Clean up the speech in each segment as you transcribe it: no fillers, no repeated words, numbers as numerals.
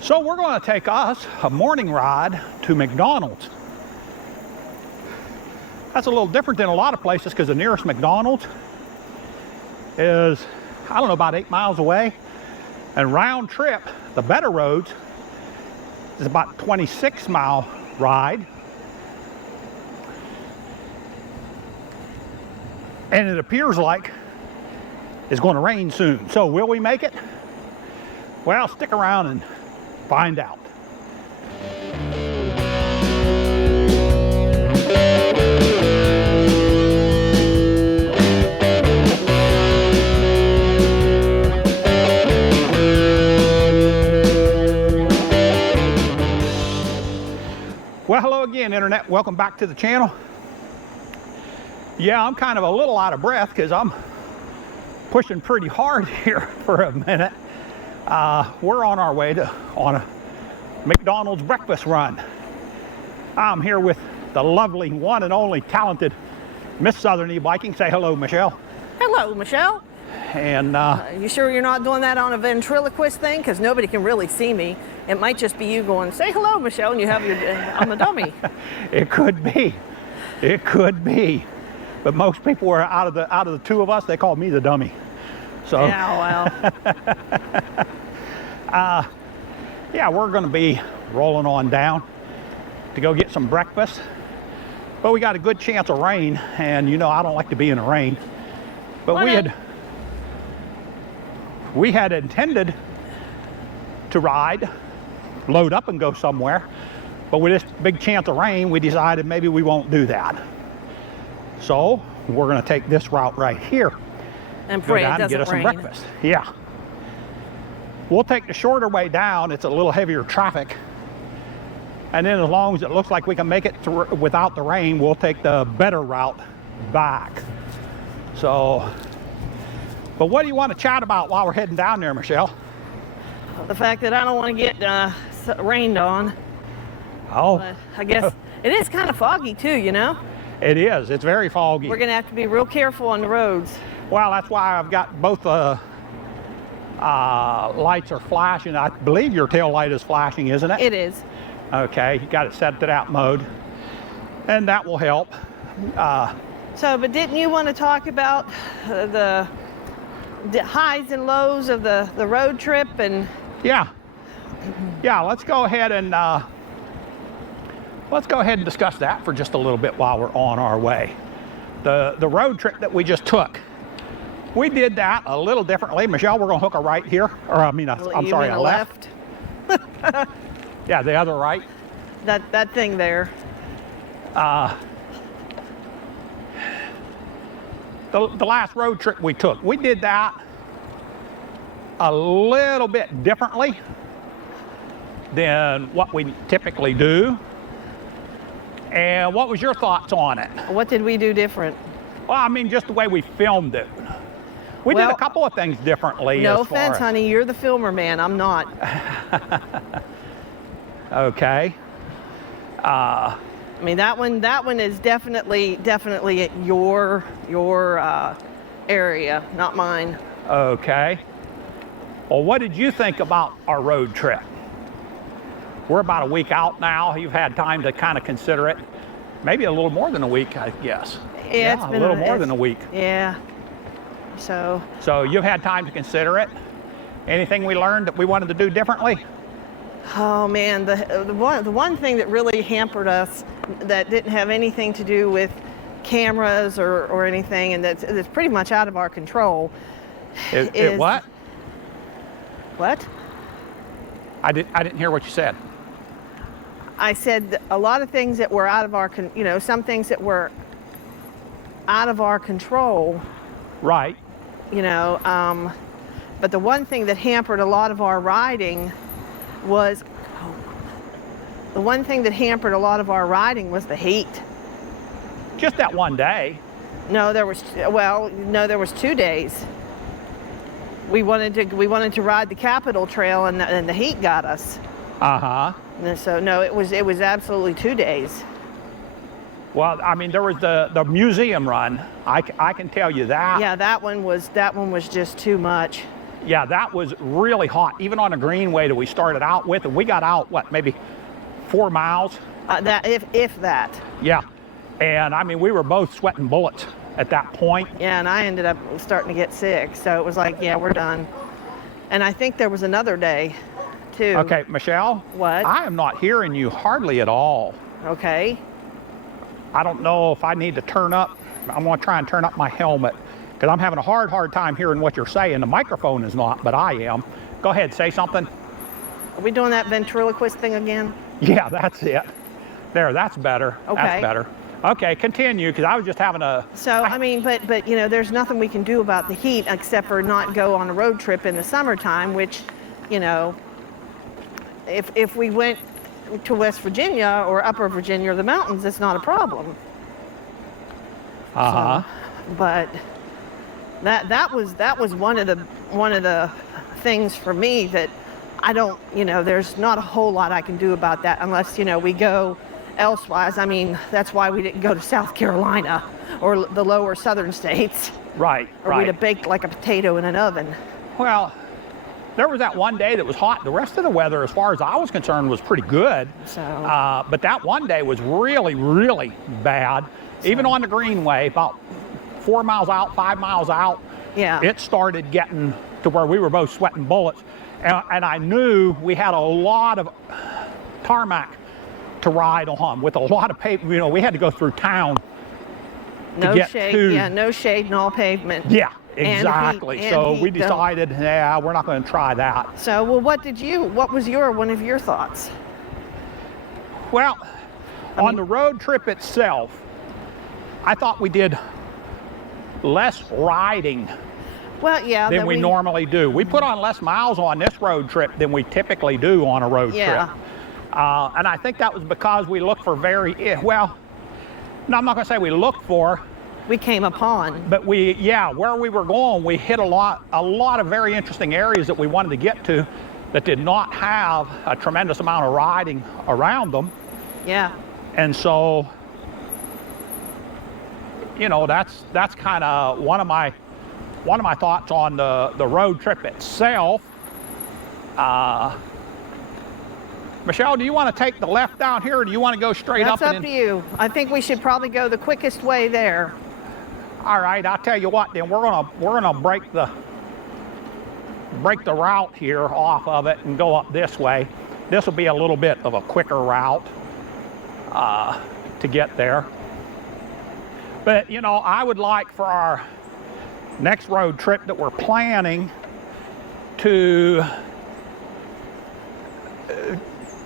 So we're going to take us a morning ride to McDonald's. That's a little different than a lot of places because the nearest McDonald's is, I don't know, about 8 miles away. And round trip, the better roads, is about a 26-mile ride. And it appears like it's going to rain soon. So will we make it? Well, stick around and find out. Well, hello again, Internet. Welcome back to the channel. Yeah, I'm kind of a little out of breath because I'm pushing pretty hard here for a minute. We're on our way on a McDonald's breakfast run. I'm here with the lovely, one and only talented Miss Southern E-Biking. Say hello, Michelle. Hello, Michelle. And You sure you're not doing that on a ventriloquist thing? Because nobody can really see me. It might just be you going, say hello, Michelle, and you have your, I'm the dummy. It could be. It could be. But most people are out of the two of us, they call me the dummy. So Yeah, well. Yeah, we're going to be rolling on down to go get some breakfast. But we got a good chance of rain, and you know I don't like to be in the rain. But we had intended to ride, load up and go somewhere. But with this big chance of rain, we decided maybe we won't do that. So we're going to take this route right here. And pray it doesn't get us some rain. breakfast. Yeah. We'll take the shorter way down. It's a little heavier traffic. And then as long as it looks like we can make it through without the rain, we'll take the better route back. So, but what do you want to chat about while we're heading down there, Michelle? The fact that I don't want to get rained on. Oh. But I guess it is kind of foggy too, you know? It is. It's very foggy. We're going to have to be real careful on the roads. Well, that's why I've got both lights are flashing. I believe your tail light is flashing, isn't it? It is. Okay, you got it set to that mode, and that will help. But didn't you want to talk about the highs and lows of the road trip? And Yeah, let's go ahead and discuss that for just a little bit while we're on our way. The road trip that we just took, we did that a little differently. Michelle, we're gonna hook a right here, or I mean, I'm sorry, a left. Yeah, the other right. That thing there. The last road trip we took, we did that a little bit differently than what we typically do. And what was your thoughts on it? What did we do different? Well, I mean, just the way we filmed it. We did a couple of things differently. No offense, honey, you're the filmer, man. I'm not. Okay. I mean, that one is definitely your area, not mine. Okay. Well, what did you think about our road trip? We're about a week out now. You've had time to kind of consider it. Maybe a little more than a week, I guess. Yeah, it's been a little more than a week. Yeah. So you've had time to consider it. Anything we learned that we wanted to do differently? Oh man, the one thing that really hampered us, that didn't have anything to do with cameras or anything, and that's pretty much out of our control. Is what? What? I didn't hear what you said. I said a lot of things that were out of our, some things that were out of our control. Right. But the one thing that hampered a lot of our riding was, the heat. Just that one day. No, there was 2 days. We wanted to ride the Capitol Trail, and the heat got us. And so no, it was absolutely 2 days. Well, I mean, there was the museum run. I can tell you that. Yeah, that one was just too much. Yeah, that was really hot. Even on the greenway that we started out with, and we got out, what, maybe 4 miles? That if that. Yeah, and I mean, we were both sweating bullets at that point. Yeah, and I ended up starting to get sick, so it was like, yeah, we're done. And I think there was another day, too. Okay, Michelle? What? I am not hearing you hardly at all. Okay. I don't know if I need to turn up. I'm going to try and turn up my helmet because I'm having a hard time hearing what you're saying. The microphone is not, but I am. Go ahead, say something. Are we doing that ventriloquist thing again? Yeah, that's it. There, that's better. Okay. That's better. Okay, continue, because I was just having a... So, I mean, but you know, there's nothing we can do about the heat except for not go on a road trip in the summertime, which, you know, if we went to West Virginia or Upper Virginia or the mountains, it's not a problem. Uh-huh. So, but that was one of the things for me that I don't, you know, there's not a whole lot I can do about that unless, you know, we go elsewise. I mean, that's why we didn't go to South Carolina or the lower southern states. Right, or we'd have baked like a potato in an oven. Well, there was that one day that was hot. The rest of the weather, as far as I was concerned, was pretty good. So, but that one day was really, really bad. Even on the greenway, about 4 miles out, 5 miles out, yeah, it started getting to where we were both sweating bullets. And I knew we had a lot of tarmac to ride on with a lot of pavement. You know, we had to go through town no to get shade, to... Yeah, no shade and all pavement. Yeah, exactly. And heat, so and we heat, decided, yeah, we're not going to try that. So, well, what was one of your thoughts? Well, on the road trip itself, I thought we did less riding Well, yeah, than we normally do. We put on less miles on this road trip than we typically do on a road trip. And I think that was because we looked for well, no, I'm not going to say we looked for. We came upon. But where we were going, we hit a lot of very interesting areas that we wanted to get to that did not have a tremendous amount of riding around them. Yeah. And so, you know, that's kind of one of my thoughts on the road trip itself. Michelle, do you want to take the left down here, or do you want to go straight up? That's up to you. I think we should probably go the quickest way there. All right, I'll tell you what. Then we're gonna break the route here off of it and go up this way. This will be a little bit of a quicker route to get there. But you know, I would like for our next road trip that we're planning to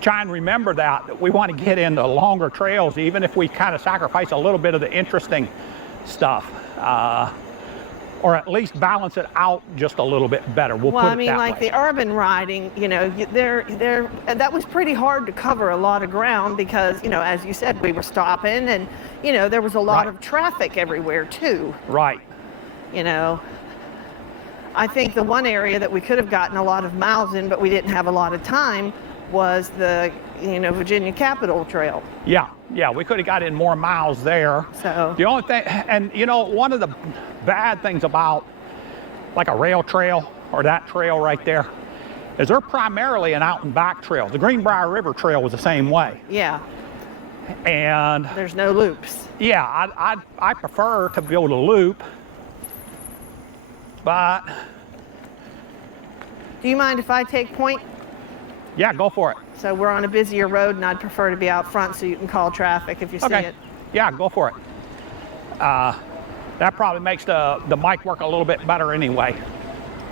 try and remember that we want to get into longer trails, even if we kind of sacrifice a little bit of the interesting stuff, or at least balance it out just a little bit better. Well, I mean, like the urban riding, you know, that was pretty hard to cover a lot of ground because, you know, as you said, we were stopping and, you know, there was a lot of traffic everywhere too. Right. You know, I think the one area that we could have gotten a lot of miles in, but we didn't have a lot of time, was the, you know, Virginia Capitol Trail. Yeah, we could have got in more miles there. So the only thing, and you know, one of the bad things about like a rail trail or that trail right there is they're primarily an out and back trail. The Greenbrier River Trail was the same way. Yeah. And there's no loops. Yeah, I prefer to be able to loop, but. Do you mind if I take point? Yeah, go for it. So we're on a busier road, and I'd prefer to be out front so you can call traffic if you see it. Yeah, go for it. That probably makes the mic work a little bit better anyway.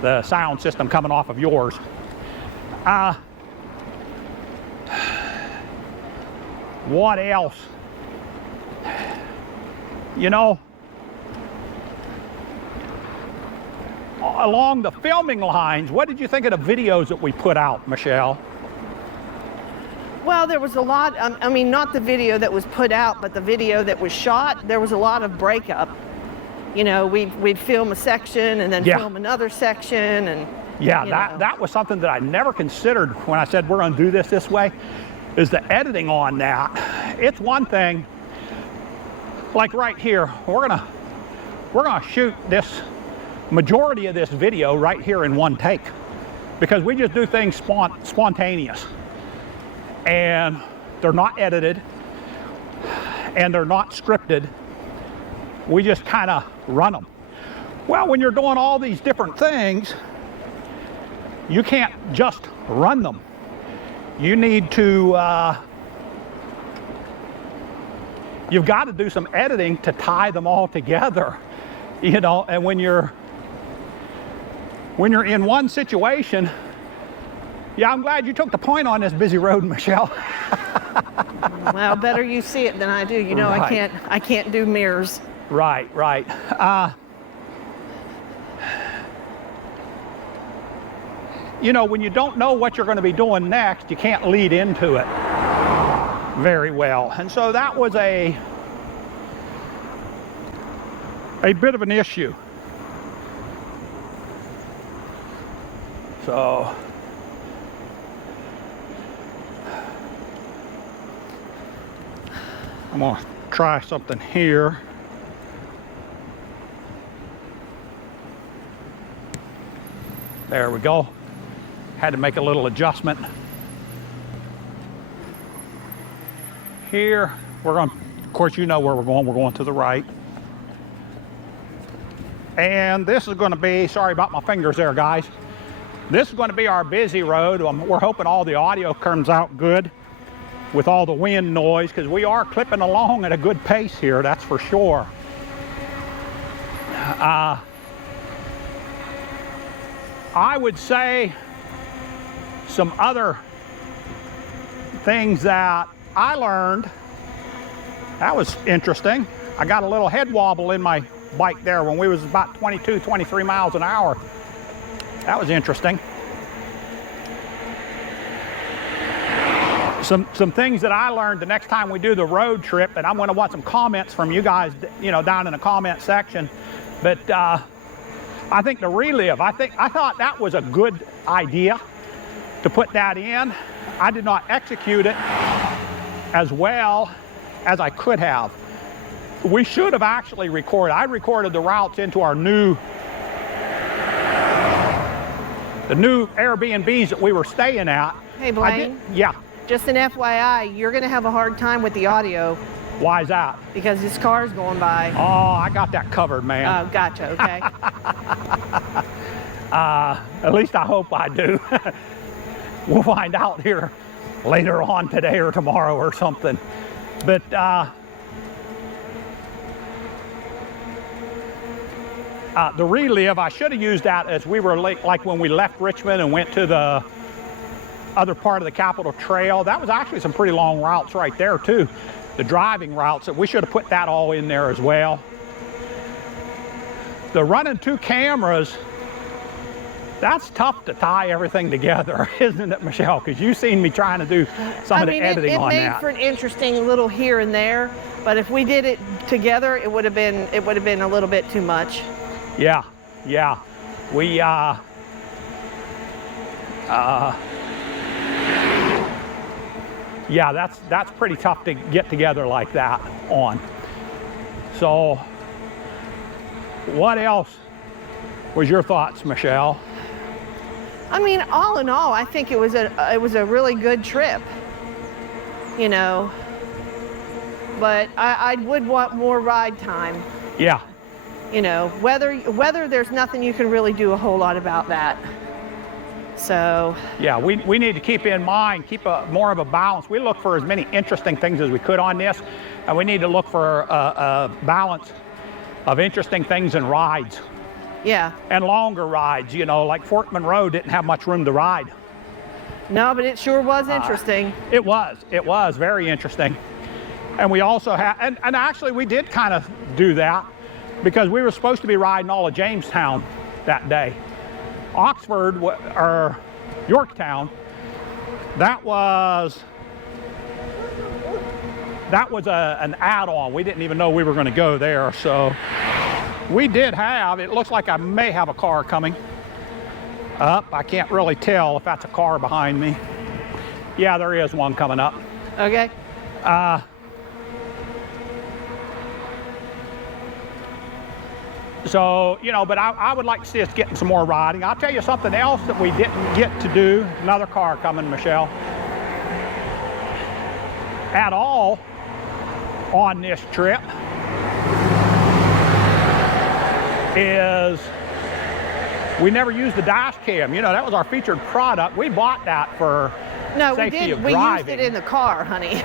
The sound system coming off of yours. What else? You know, along the filming lines, what did you think of the videos that we put out, Michelle? Well, there was a lot, I mean, not the video that was put out, but the video that was shot, there was a lot of breakup. You know, we'd film a section and then film another section. And yeah, that was something that I never considered when I said we're going to do this way, is the editing on that. It's one thing, like right here, we're gonna shoot this majority of this video right here in one take, because we just do things spontaneous, and they're not edited and they're not scripted. We just kind of run them. Well, when you're doing all these different things, you can't just run them. You need to you've got to do some editing to tie them all together, you know. And when you're in one situation, yeah, I'm glad you took the point on this busy road, Michelle. Well, better you see it than I do. You know, right. I can't do mirrors. Right. You know, when you don't know what you're going to be doing next, you can't lead into it very well. And so that was a bit of an issue. So I'm going to try something here. There we go. Had to make a little adjustment. Here, we're going, of course, you know where we're going to the right. And this is going to be, sorry about my fingers there, guys. This is going to be our busy road. We're hoping all the audio comes out good with all the wind noise, because we are clipping along at a good pace here, that's for sure. I would say some other things that I learned, that was interesting. I got a little head wobble in my bike there when we was about 22, 23 miles an hour. That was interesting. Some things that I learned the next time we do the road trip, and I'm going to want some comments from you guys, you know, down in the comment section. But I think the relive, I thought that was a good idea to put that in. I did not execute it as well as I could have. We should have actually recorded. I recorded the routes into our new Airbnbs that we were staying at. Hey, Blaine. Yeah. Just an FYI, you're going to have a hard time with the audio. Why is that? Because this car's going by. Oh, I got that covered, man. Oh, gotcha. Okay. At least I hope I do. We'll find out here later on today or tomorrow or something. But the relive, I should have used that as we were like when we left Richmond and went to the other part of the Capitol Trail. That was actually some pretty long routes right there too. The driving routes, that we should have put that all in there as well. The running two cameras, that's tough to tie everything together, isn't it, Michelle? Because you've seen me trying to do some of the editing on that. It made for an interesting little here and there, but if we did it together, it would have been a little bit too much. Yeah. We yeah, that's pretty tough to get together like that on. So what else was your thoughts, Michelle? I mean, all in all, I think it was a really good trip, you know, but I would want more ride time. Yeah. You know, weather, there's nothing you can really do a whole lot about that. So yeah, we need to keep in mind, keep more of a balance. We look for as many interesting things as we could on this, and we need to look for a balance of interesting things and rides. Yeah. And longer rides, you know, like Fort Monroe didn't have much room to ride. No, but it sure was interesting. It was very interesting. And we also had, and actually we did kind of do that, because we were supposed to be riding all of Jamestown that day. Oxford, or Yorktown, that was an add-on. We didn't even know we were going to go there. So we did have, it looks like I may have a car coming up. I can't really tell if that's a car behind me. Yeah, there is one coming up. Okay. So, you know, but I would like to see us getting some more riding. I'll tell you something else that we didn't get to do. Another car coming, Michelle. At all on this trip is we never used the dash cam. You know, that was our featured product. We bought that for safety of driving. We used it in the car, honey.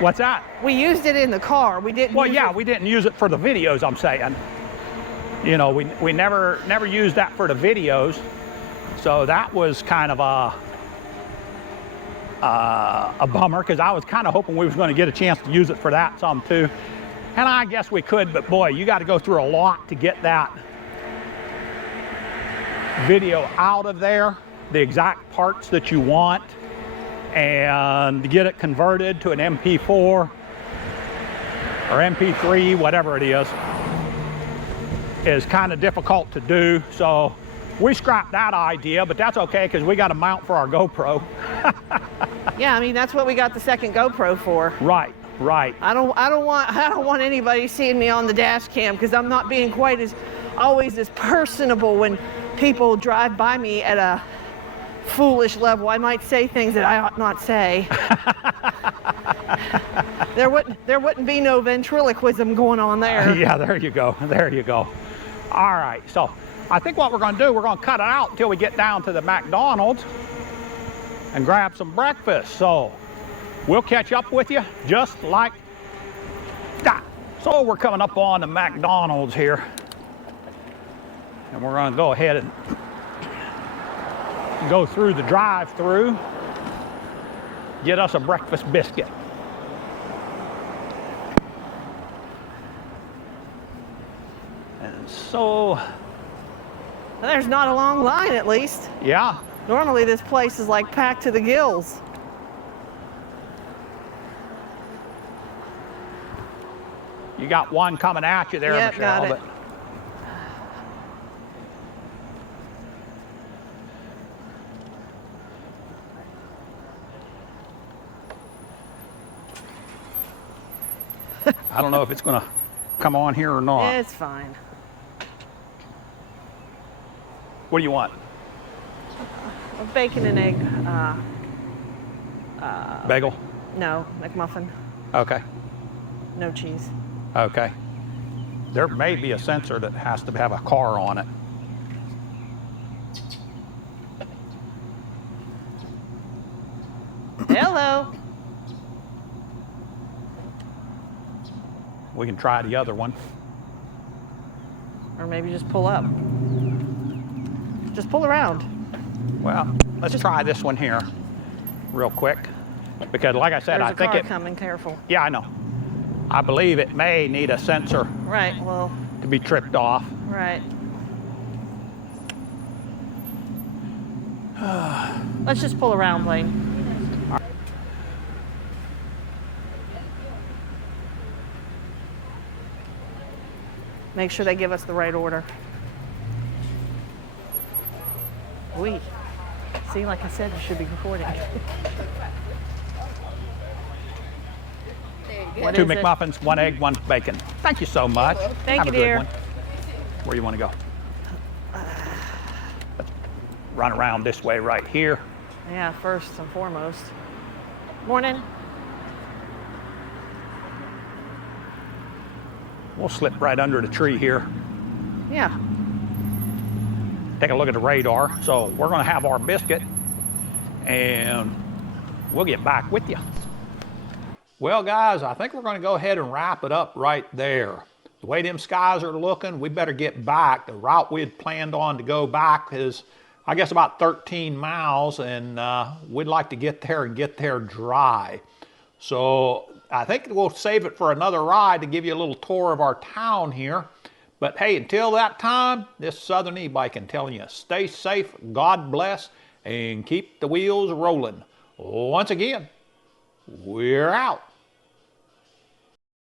What's that? We used it in the car. We didn't. Well, yeah, we didn't use it for the videos, I'm saying. You know, we never used that for the videos. So that was kind of a bummer, because I was kind of hoping we was going to get a chance to use it for that some too. And I guess we could, but boy, you got to go through a lot to get that video out of there, the exact parts that you want, and to get it converted to an MP4 or MP3, whatever it is kind of difficult to do. So we scrapped that idea, but that's okay, because we got a mount for our GoPro. Yeah, I mean, that's what we got the second GoPro for. Right, right. I don't want anybody seeing me on the dash cam, because I'm not being quite always as personable when people drive by me at a foolish level. I might say things that I ought not say. There wouldn't be no ventriloquism going on there. Yeah, there you go. There you go. All right, so I think what we're going to do, we're going to cut it out until we get down to the McDonald's and grab some breakfast. So we'll catch up with you just like that. So we're coming up on the McDonald's here, and we're going to go ahead and go through the drive-through, get us a breakfast biscuit. And so there's not a long line, at least. Yeah. Normally this place is like packed to the gills. You got one coming at you there, yep, Michelle. Got it. I don't know if it's going to come on here or not. It's fine. What do you want? A bacon and egg. Bagel? No, McMuffin. Okay. No cheese. Okay. There may be a sensor that has to have a car on it. Hello. We can try the other one. Or maybe just pull up. Just pull around. Well, let's try this one here real quick, because like I said, There's I think a car coming, careful. Yeah, I know. I believe it may need a sensor. Right, well. To be tripped off. Right. Let's just pull around, Blaine. Make sure they give us the right order. Oui. See, like I said, you should be recording. Two McMuffins, one egg, one bacon. Thank you so much. Thank Have you, a good dear. one. Where you want to go? Let's run around this way right here. Yeah, first and foremost. Morning. We'll slip right under the tree here. Yeah. Take a look at the radar. So we're going to have our biscuit, and we'll get back with you. Well, guys, I think we're going to go ahead and wrap it up right there. The way them skies are looking, we better get back. The route we had planned on to go back is, I guess, about 13 miles, and we'd like to get there and get there dry. So I think we'll save it for another ride to give you a little tour of our town here. But hey, until that time, this Southern E-Bike telling you, stay safe, God bless, and keep the wheels rolling. Once again, we're out.